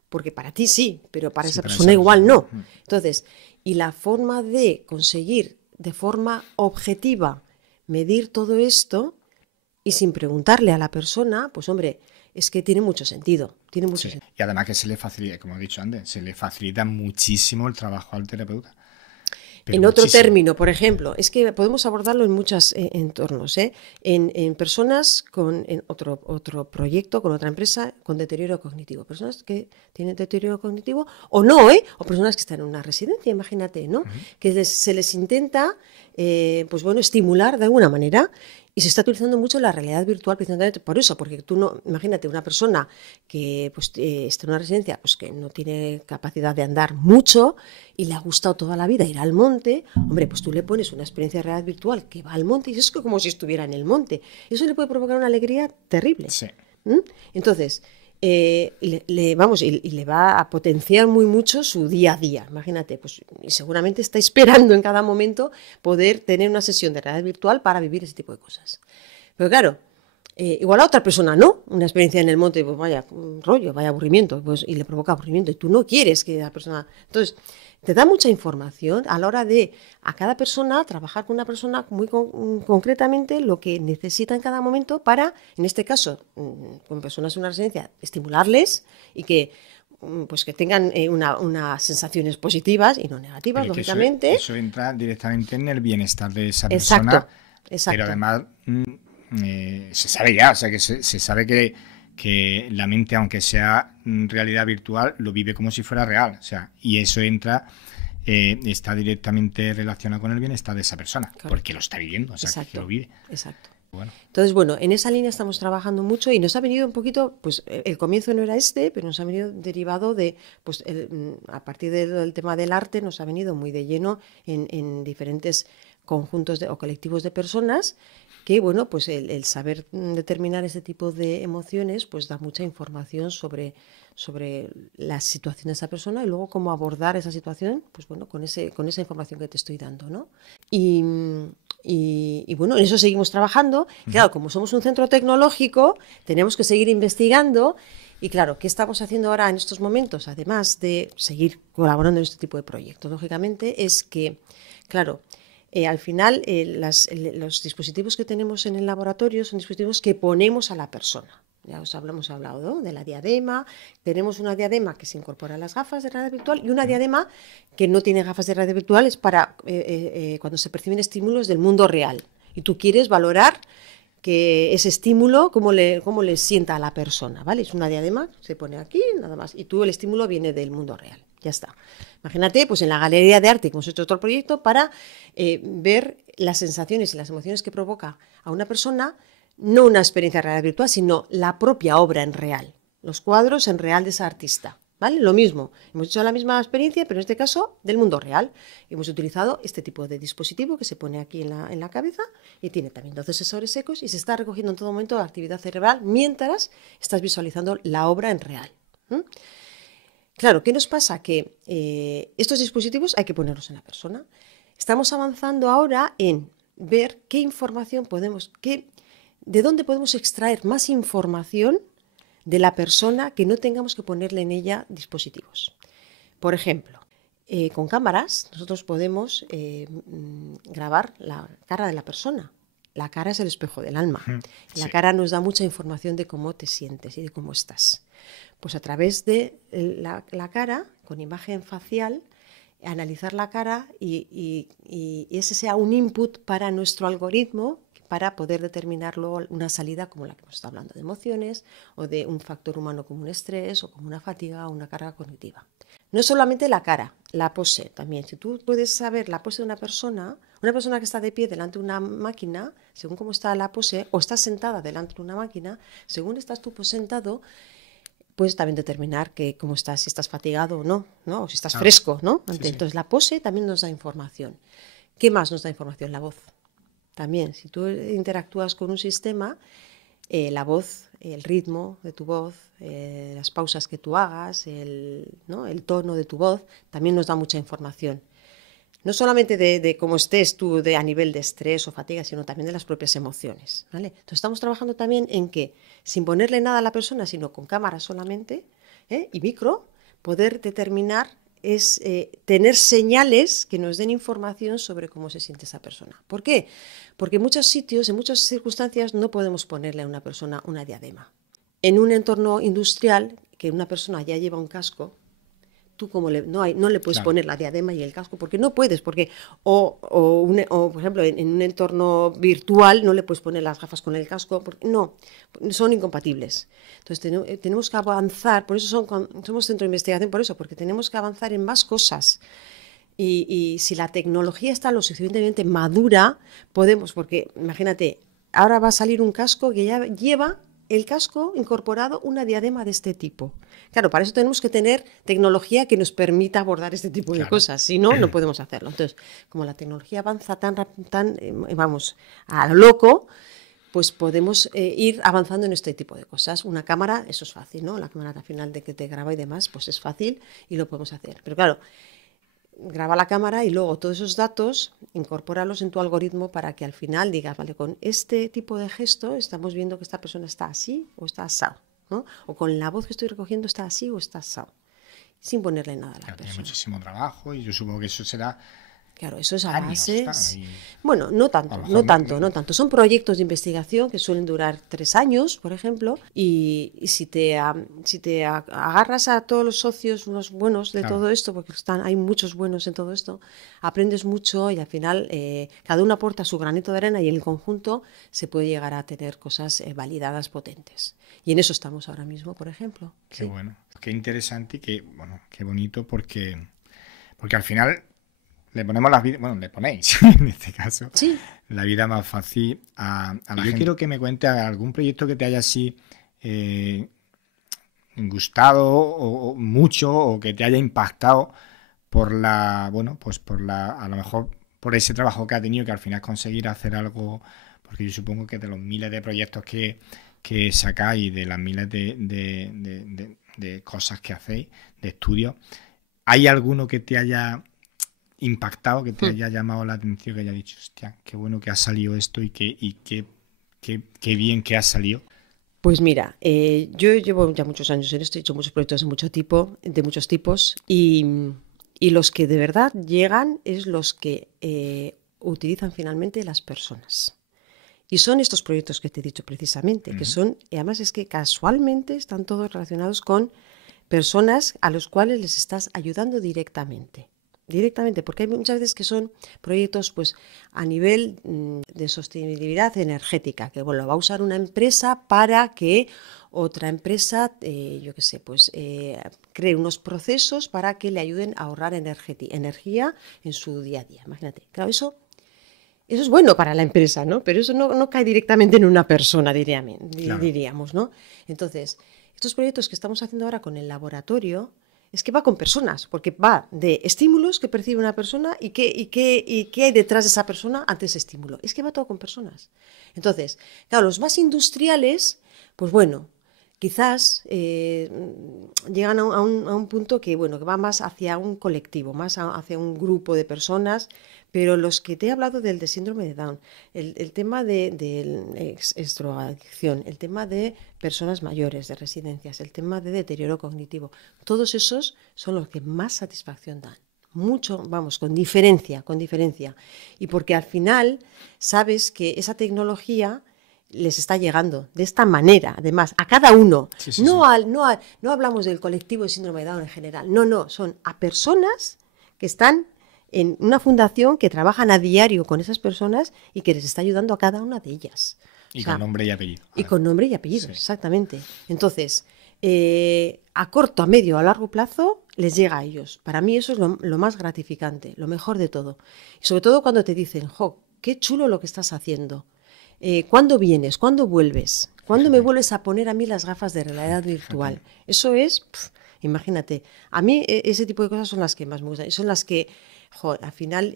Porque para ti sí, pero para esa persona igual no. Entonces, y la forma de conseguir de forma objetiva medir todo esto y sin preguntarle a la persona, pues hombre, es que tiene mucho sentido. Tiene mucho sentido. Y además que se le facilita, como he dicho antes, se le facilita muchísimo el trabajo al terapeuta. Pero en otro término, por ejemplo, es que podemos abordarlo en muchos entornos, ¿eh? En personas en otro proyecto, con otra empresa, con deterioro cognitivo. Personas que tienen deterioro cognitivo o no, ¿eh? O personas que están en una residencia, imagínate, ¿no? Que se les intenta, pues bueno, estimular de alguna manera. Y se está utilizando mucho la realidad virtual precisamente por eso, porque tú no, imagínate una persona que pues, está en una residencia pues, que no tiene capacidad de andar mucho y le ha gustado toda la vida ir al monte, hombre, pues tú le pones una experiencia de realidad virtual que va al monte y es como si estuviera en el monte. Eso le puede provocar una alegría terrible. Sí. Entonces, le va a potenciar muy mucho su día a día, imagínate, pues y seguramente está esperando en cada momento poder tener una sesión de realidad virtual para vivir ese tipo de cosas. Pero claro, igual a otra persona no, una experiencia en el monte, pues vaya rollo, vaya aburrimiento, pues, y le provoca aburrimiento, y tú no quieres que la persona... Entonces, te da mucha información a la hora de a cada persona, trabajar con una persona muy concretamente lo que necesita en cada momento para, en este caso, con personas en una residencia, estimularles y que pues que tengan unas sensaciones positivas y no negativas, lógicamente. Eso entra directamente en el bienestar de esa persona. Exacto. Pero además se sabe ya, o sea que se sabe que la mente, aunque sea realidad virtual, lo vive como si fuera real. O sea, y eso está directamente relacionado con el bienestar de esa persona, claro, porque lo está viviendo, o sea, exacto, que lo vive. Exacto. Bueno. Entonces, bueno, en esa línea estamos trabajando mucho y nos ha venido un poquito, pues el comienzo no era pero nos ha venido derivado de, pues a partir del tema del arte, nos ha venido muy de lleno en diferentes conjuntos o colectivos de personas que, bueno, pues el saber determinar ese tipo de emociones, pues da mucha información sobre la situación de esa persona y luego cómo abordar esa situación, pues bueno, con esa información que te estoy dando, ¿no? Y bueno, en eso seguimos trabajando. Claro, como somos un centro tecnológico, tenemos que seguir investigando. Y claro, ¿qué estamos haciendo ahora en estos momentos? Además de seguir colaborando en este tipo de proyectos, lógicamente, es que, claro, al final los dispositivos que tenemos en el laboratorio son dispositivos que ponemos a la persona. Ya hemos hablado, ¿no?, de la diadema. Tenemos una diadema que se incorpora a las gafas de realidad virtual y una diadema que no tiene gafas de realidad virtual, es para cuando se perciben estímulos del mundo real. Y tú quieres valorar que ese estímulo, cómo le sienta a la persona, ¿vale? Es una diadema, se pone aquí, nada más. Y tú el estímulo viene del mundo real. Ya está. Imagínate, pues en la galería de arte que hemos hecho otro proyecto para ver las sensaciones y las emociones que provoca a una persona, no una experiencia real virtual, sino la propia obra en real, los cuadros en real de esa artista, ¿vale? Lo mismo, hemos hecho la misma experiencia, pero en este caso del mundo real. Hemos utilizado este tipo de dispositivo que se pone aquí en la cabeza y tiene también 12 sensores secos y se está recogiendo en todo momento la actividad cerebral mientras estás visualizando la obra en real. Claro, ¿qué nos pasa? Que estos dispositivos hay que ponerlos en la persona. Estamos avanzando ahora en ver qué información de dónde podemos extraer más información de la persona que no tengamos que ponerle en ella dispositivos. Por ejemplo, con cámaras nosotros podemos grabar la cara de la persona. La cara es el espejo del alma. Sí. La cara nos da mucha información de cómo te sientes y de cómo estás. Pues a través de la cara, con imagen facial, analizar la cara y ese sea un input para nuestro algoritmo para poder determinarlo una salida como la que hemos estado hablando, de emociones o de un factor humano como un estrés o como una fatiga o una carga cognitiva. No es solamente la cara, la pose también. Si tú puedes saber la pose de una persona que está de pie delante de una máquina, según cómo está la pose, o estás sentada delante de una máquina, según estás tú sentado, puedes también determinar cómo estás, si estás fatigado o no, o si estás fresco, ¿no? Sí, entonces la pose también nos da información. ¿Qué más nos da información? La voz. También, si tú interactúas con un sistema, la voz, el ritmo de tu voz, las pausas que tú hagas, ¿no? El tono de tu voz, también nos da mucha información. No solamente de cómo estés tú a nivel de estrés o fatiga, sino también de las propias emociones, ¿vale? Entonces estamos trabajando también en que, sin ponerle nada a la persona, sino con cámara solamente, y micro, poder determinar es tener señales que nos den información sobre cómo se siente esa persona. ¿Por qué? Porque en muchos sitios, en muchas circunstancias, no podemos ponerle a una persona una diadema. En un entorno industrial, que una persona ya lleva un casco, tú no le puedes poner la diadema y el casco porque no puedes, porque o por ejemplo en un entorno virtual no le puedes poner las gafas con el casco, porque no, son incompatibles. Entonces tenemos que avanzar, por eso somos centro de investigación, por eso, porque tenemos que avanzar en más cosas. Y si la tecnología está lo suficientemente madura, podemos, porque imagínate, ahora va a salir un casco que ya lleva el casco incorporado una diadema de este tipo. Claro, para eso tenemos que tener tecnología que nos permita abordar este tipo de cosas, si no, no podemos hacerlo. Entonces, como la tecnología avanza vamos, a lo loco, pues podemos ir avanzando en este tipo de cosas. Una cámara, eso es fácil, ¿no? La cámara al final de que te graba y demás, pues es fácil y lo podemos hacer. Pero claro, graba la cámara y luego todos esos datos incorpóralos en tu algoritmo para que al final digas, vale, con este tipo de gesto estamos viendo que esta persona está así o está asado, ¿no? O con la voz que estoy recogiendo está así o está asado, sin ponerle nada a la persona. Tiene muchísimo trabajo y yo supongo que eso será... Claro, eso es a años, bases. ¿no? Bueno, no tanto. Son proyectos de investigación que suelen durar 3 años, por ejemplo, y si te agarras a todos los socios, unos buenos de todo esto, porque hay muchos buenos en todo esto, aprendes mucho y al final cada uno aporta su granito de arena y en el conjunto se puede llegar a tener cosas validadas potentes. Y en eso estamos ahora mismo, por ejemplo. Qué bueno, qué interesante y qué bonito porque al final le ponemos le ponéis en este caso, sí, la vida más fácil a la gente. Yo quiero que me cuentes algún proyecto que te haya así gustado o mucho o que te haya impactado a lo mejor por ese trabajo que ha tenido, que al final conseguir hacer algo, porque yo supongo que de los miles de proyectos que sacáis, de las miles de cosas que hacéis, de estudios, ¿hay alguno que te haya impactado, que te haya llamado la atención, que haya dicho, hostia, qué bueno que ha salido esto y qué bien que ha salido? Pues mira, yo llevo ya muchos años en esto, he hecho muchos proyectos de muchos tipos y los que de verdad llegan es los que utilizan finalmente las personas. Y son estos proyectos que te he dicho precisamente, que son, y además es que casualmente están todos relacionados con personas a los cuales les estás ayudando directamente, porque hay muchas veces que son proyectos pues a nivel de sostenibilidad energética, que bueno, lo va a usar una empresa para que otra empresa, cree unos procesos para que le ayuden a ahorrar energía en su día a día. Imagínate, claro, eso es bueno para la empresa, ¿no? Pero eso no cae directamente en una persona, diríamos, ¿no? Entonces, estos proyectos que estamos haciendo ahora con el laboratorio es que va con personas, porque va de estímulos que percibe una persona y qué hay detrás de esa persona ante ese estímulo. Es que va todo con personas. Entonces, claro, los más industriales, pues bueno, quizás llegan a un punto que va más hacia un colectivo, más hacia un grupo de personas, pero los que te he hablado del síndrome de Down, el tema de extroadicción, el tema de personas mayores, de residencias, el tema de deterioro cognitivo, todos esos son los que más satisfacción dan. Mucho, con diferencia. Y porque al final sabes que esa tecnología les está llegando de esta manera, además, a cada uno. Sí. No hablamos del colectivo de síndrome de Down en general, no, son a personas que están en una fundación que trabajan a diario con esas personas y que les está ayudando a cada una de ellas. Con nombre y apellido. Y con nombre y apellido, sí. Exactamente. Entonces, a corto, a medio, a largo plazo, les llega a ellos. Para mí eso es lo más gratificante, lo mejor de todo. Y sobre todo cuando te dicen, qué chulo lo que estás haciendo. ¿Cuándo vienes? ¿Cuándo vuelves? ¿Cuándo me vuelves a poner a mí las gafas de realidad virtual? Eso es, imagínate. A mí ese tipo de cosas son las que más me gustan. Son las que, al final,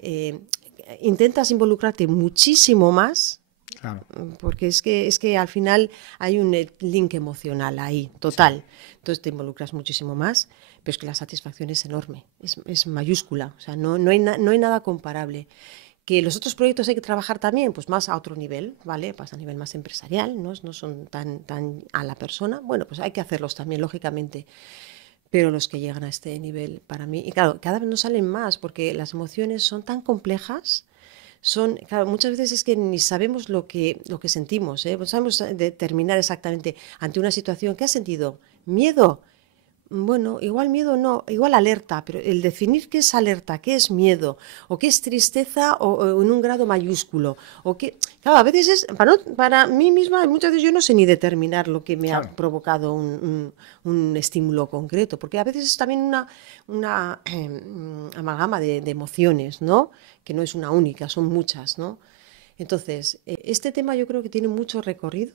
intentas involucrarte muchísimo más. Claro. Porque es que al final hay un link emocional ahí, total. Sí. Entonces te involucras muchísimo más, pero es que la satisfacción es enorme, es mayúscula, o sea, no hay nada comparable. Que los otros proyectos hay que trabajar también, pues más a otro nivel, ¿vale? Pues a nivel más empresarial, no son tan a la persona. Bueno, pues hay que hacerlos también, lógicamente. Pero los que llegan a este nivel, para mí, y claro, cada vez nos salen más, porque las emociones son tan complejas. Claro, muchas veces es que ni sabemos lo que sentimos, ¿eh? No sabemos determinar exactamente ante una situación. ¿Qué has sentido? ¿Miedo? Bueno, igual miedo no, igual alerta, pero el definir qué es alerta, qué es miedo, o qué es tristeza o en un grado mayúsculo, o qué... Claro, a veces es, para mí misma, muchas veces yo no sé ni determinar lo que me ha provocado un estímulo concreto, porque a veces es también una amalgama de emociones, ¿no? Que no es una única, son muchas, ¿no? Entonces, este tema yo creo que tiene mucho recorrido,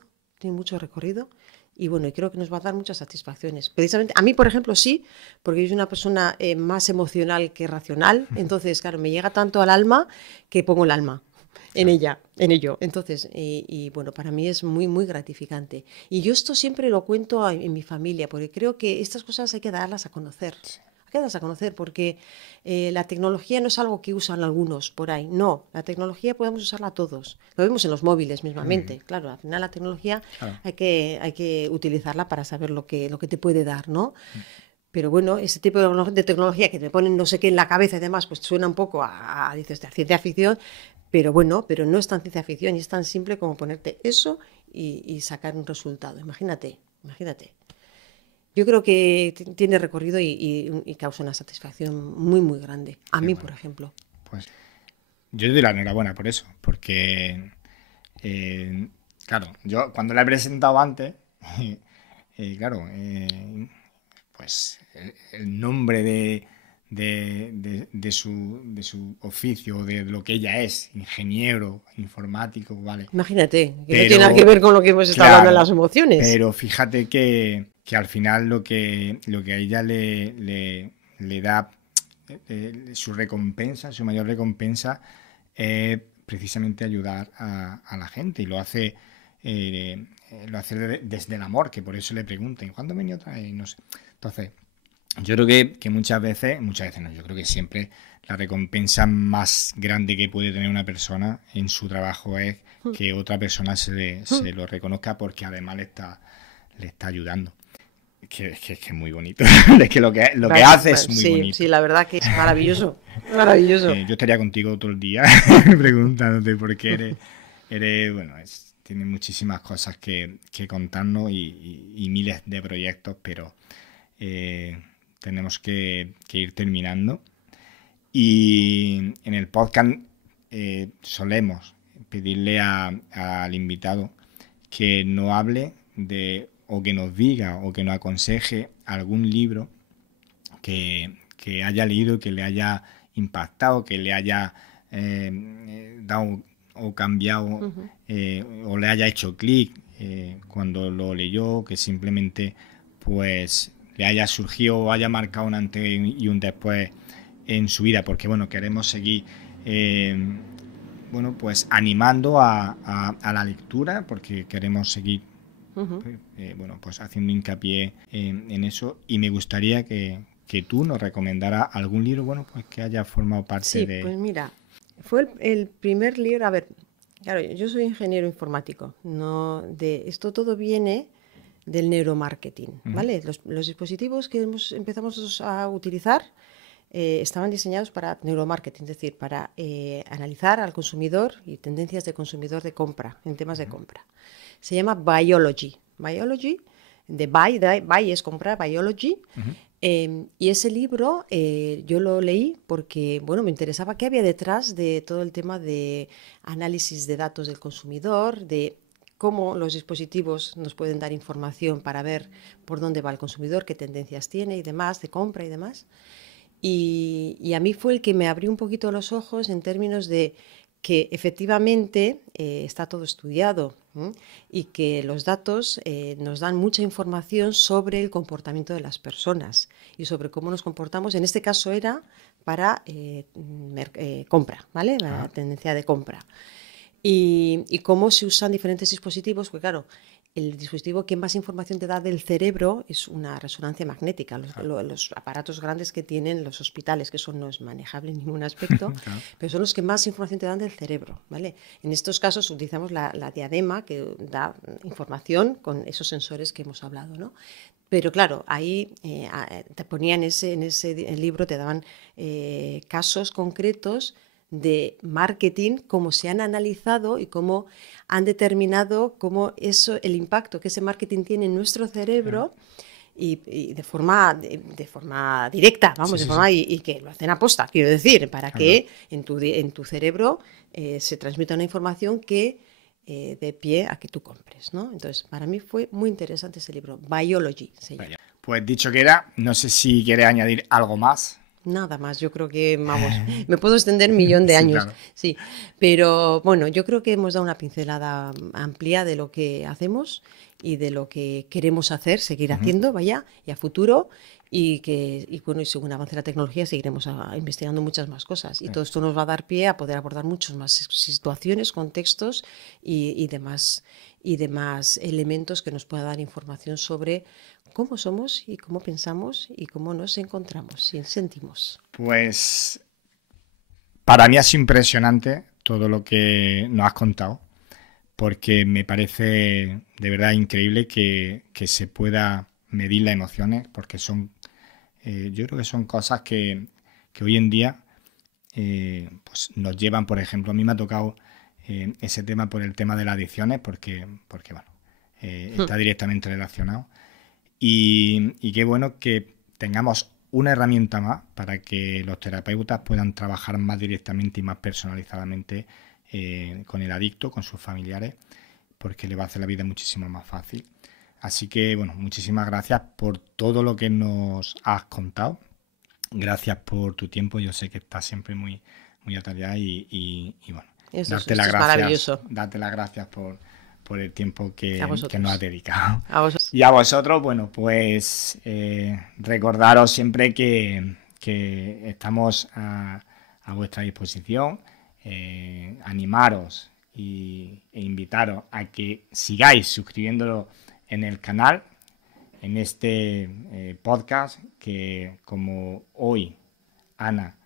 y bueno, y creo que nos va a dar muchas satisfacciones. Precisamente, a mí, por ejemplo, sí, porque yo soy una persona más emocional que racional, entonces, claro, me llega tanto al alma que pongo el alma en ello. Entonces, y bueno, para mí es muy, muy gratificante. Y yo esto siempre lo cuento en mi familia, porque creo que estas cosas hay que darlas a conocer. Quedas a conocer, porque la tecnología no es algo que usan algunos por ahí, no, la tecnología podemos usarla todos, lo vemos en los móviles mismamente, claro, al final la tecnología hay que utilizarla para saber lo que te puede dar, ¿no? Pero bueno, ese tipo de tecnología que te ponen no sé qué en la cabeza y demás, pues suena un poco dices, a ciencia ficción, pero bueno, pero no es tan ciencia ficción y es tan simple como ponerte eso y sacar un resultado, imagínate. Yo creo que tiene recorrido y causa una satisfacción muy, muy grande. A mí, bueno, por ejemplo. Pues yo doy la enhorabuena por eso, porque, claro, yo cuando la he presentado antes, claro, pues el nombre de su oficio, de lo que ella es, ingeniero, informático, ¿vale? Imagínate, que no tiene nada que ver con lo que hemos estado hablando de las emociones. Pero fíjate que al final lo que a ella le da su recompensa, su mayor recompensa, es precisamente ayudar a la gente, y lo hace desde el amor, que por eso le preguntan ¿cuándo venía otra vez? No sé. Entonces, yo creo que muchas veces no, yo creo que siempre la recompensa más grande que puede tener una persona en su trabajo es que otra persona se lo reconozca, porque además le está ayudando. Es que es muy bonito. Es que lo que hace es muy bonito. Sí, la verdad que es maravilloso. Maravilloso. Yo estaría contigo todo el día preguntándote, porque bueno, tiene muchísimas cosas que contarnos y miles de proyectos, pero tenemos que ir terminando. Y en el podcast solemos pedirle al invitado que nos hable o que nos diga o que nos aconseje algún libro que haya leído, que le haya impactado, que le haya dado o cambiado, o le haya hecho clic cuando lo leyó, que simplemente pues le haya surgido o haya marcado un antes y un después en su vida, porque bueno, queremos seguir bueno, pues animando a la lectura, porque queremos seguir bueno, pues haciendo hincapié en eso, y me gustaría que tú nos recomendaras algún libro, bueno, pues que haya formado parte de... Sí, pues mira, fue el primer libro, a ver, claro, yo soy ingeniero informático, esto todo viene del neuromarketing, ¿vale? Los dispositivos que empezamos a utilizar estaban diseñados para neuromarketing, es decir, para analizar al consumidor y tendencias de consumidor de compra, en temas de compra. Se llama Biology, de buy es comprar, Biology. Y ese libro yo lo leí porque, bueno, me interesaba qué había detrás de todo el tema de análisis de datos del consumidor, de cómo los dispositivos nos pueden dar información para ver por dónde va el consumidor, qué tendencias tiene y demás, de compra y demás. Y a mí fue el que me abrió un poquito los ojos en términos de que efectivamente está todo estudiado. ¿m? Y que los datos nos dan mucha información sobre el comportamiento de las personas y sobre cómo nos comportamos. En este caso era para compra, ¿vale? La tendencia de compra. Y cómo se usan diferentes dispositivos, porque claro, el dispositivo que más información te da del cerebro es una resonancia magnética. Los aparatos grandes que tienen los hospitales, que eso no es manejable en ningún aspecto, Claro. pero son los que más información te dan del cerebro, ¿vale? En estos casos utilizamos la diadema, que da información con esos sensores que hemos hablado, ¿no? Pero claro, ahí te ponían en ese libro, te daban casos concretos de marketing, cómo se han analizado y cómo han determinado cómo eso, el impacto que ese marketing tiene en nuestro cerebro y de forma directa, vamos, Sí, de sí, forma sí. y que lo hacen aposta, quiero decir, para Claro. que en tu cerebro se transmita una información que dé pie a que tú compres, ¿no? Entonces, para mí fue muy interesante ese libro, Biology se llama. Vaya. Pues dicho queda, no sé si quieres añadir algo más. Nada más, yo creo que, vamos, me puedo extender un millón de Sí, años, claro. sí, pero bueno, yo creo que hemos dado una pincelada amplia de lo que hacemos y de lo que queremos hacer, seguir haciendo, vaya, y a futuro, y bueno, y según avance la tecnología seguiremos investigando muchas más cosas, y todo esto nos va a dar pie a poder abordar muchas más situaciones, contextos y demás elementos que nos pueda dar información sobre cómo somos y cómo pensamos y cómo nos encontramos y sentimos. Pues para mí es impresionante todo lo que nos has contado, porque me parece de verdad increíble que se pueda medir las emociones, porque son, yo creo que son cosas que hoy en día pues nos llevan, por ejemplo, a mí me ha tocado ese tema por el tema de las adicciones, porque bueno, está directamente relacionado. Y qué bueno que tengamos una herramienta más para que los terapeutas puedan trabajar más directamente y más personalizadamente con el adicto, con sus familiares, porque le va a hacer la vida muchísimo más fácil. Así que, bueno, muchísimas gracias por todo lo que nos has contado. Gracias por tu tiempo. Yo sé que estás siempre muy, muy atareada y bueno, Esto darte las es gracias, maravilloso. darte las gracias por el tiempo A que nos vosotros. has dedicado. A vosotros. Y a vosotros, bueno, pues recordaros siempre que estamos a vuestra disposición, animaros e invitaros a que sigáis suscribiéndolo en el canal, en este podcast, que como hoy Ana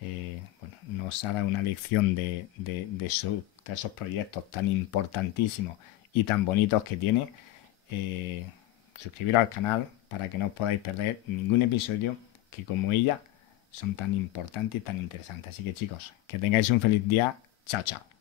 bueno, nos ha dado una lección de esos proyectos tan importantísimos y tan bonitos que tiene. Suscribiros al canal para que no os podáis perder ningún episodio que como ella son tan importantes y tan interesantes. Así que chicos, que tengáis un feliz día. Chao, chao.